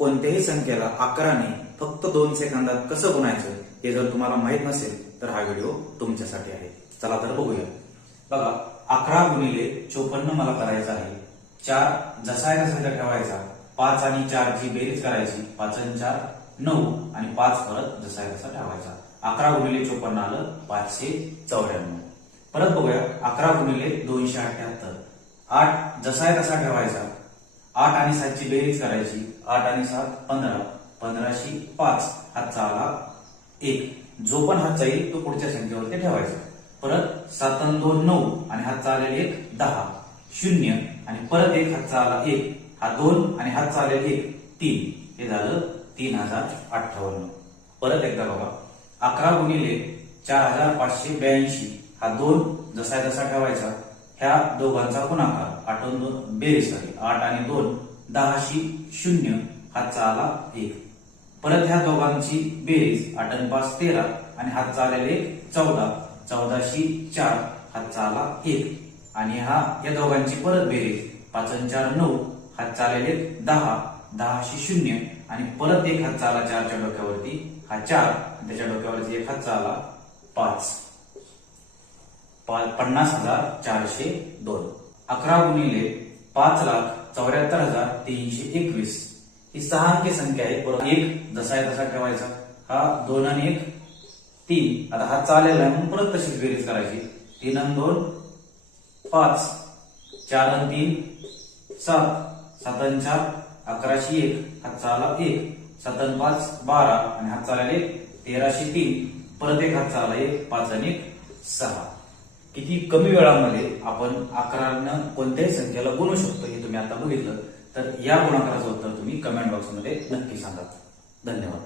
कोणत्याही संख्येला 11ने फक्त 2 सेकंदात कसं गुणायचं हे जर तुम्हाला माहित नसेल तर हा व्हिडिओ तुमच्यासाठी आहे. चला तर बघूया. बघा, 11 गुणिले 54 मला करायचं आहे. 4 जसा आहे तसा इथं ठेवायचा. 5 आणि 4 ची बेरीज करायची. 5 आणि 4 9 आणि 5 परत जसा आहे तसा ठेवायचा. 11 गुणिले 54 आलं 594. परत बघूया, 11 गुणिले 278. 8 जसा आहे तसा ठेवायचा. 8 आणि 7 ची बेरीज करायची. 8 आणि 7 15. 15 शी 5 हातचा आला 1. जो पण हातचा येईल तो पुढच्या संख्येवरती ठेवायचा. परत 7 आणि 2 9 आणि हातचा आलेले 1 10. 0 आणि परत 1 हातचा आला 1. हा 2 आणि हातचा आलेले 1 3. हे झालं 3058. परत एकदा बघा, 11 गुणिले 4582. हा 2 जसा आहे तसा ठेवायचा. ह्या दोघांचा गुणाकार 8 आणि 2 बेरीज झाली. 8 आणि 2 10 शी 0 हातचा आला 1. परत ह्या दोघांची बेरीज 8 आणि 5 13 आणि हातचा आलेले 14. 14 शी 4 हातचा आला 1. आणि या दोघांची परत बेरीज 5 आणि 4 9 हातचा आलेले 10. 10 शी 0 आणि परत 1 हातचा आला 4च्या डोक्यावरती. हा 4 त्याच्या डोक्यावरती 1 हातचा आला 5. 50,402. 11 गुणिले 5,74,321. ही 6 अंकी संख्या आहे. परत 1 जसा आहे तसा ठेवायचा. हा 2 आणि 1 3. आता हा चालेल म्हणून परत तशीच बेरीज करायची. 3 आणि 2 5. 4 आणि 3 7. 7 आणि 4 11 शी 1 हातचा आला 1. 7 आणि 5 12 आणि हातचा आला 1. 13 शी 3 परत 1 हातचा आला 1. 5 आणि 1 6. किती कमी वेळामध्ये आपण 11 कोणत्याही संख्येला गुणू शकतो हे तुम्ही आता बघितलं. तर या गुणाकाराचं उत्तर तुम्ही कमेंट बॉक्समध्ये नक्की सांगा. धन्यवाद.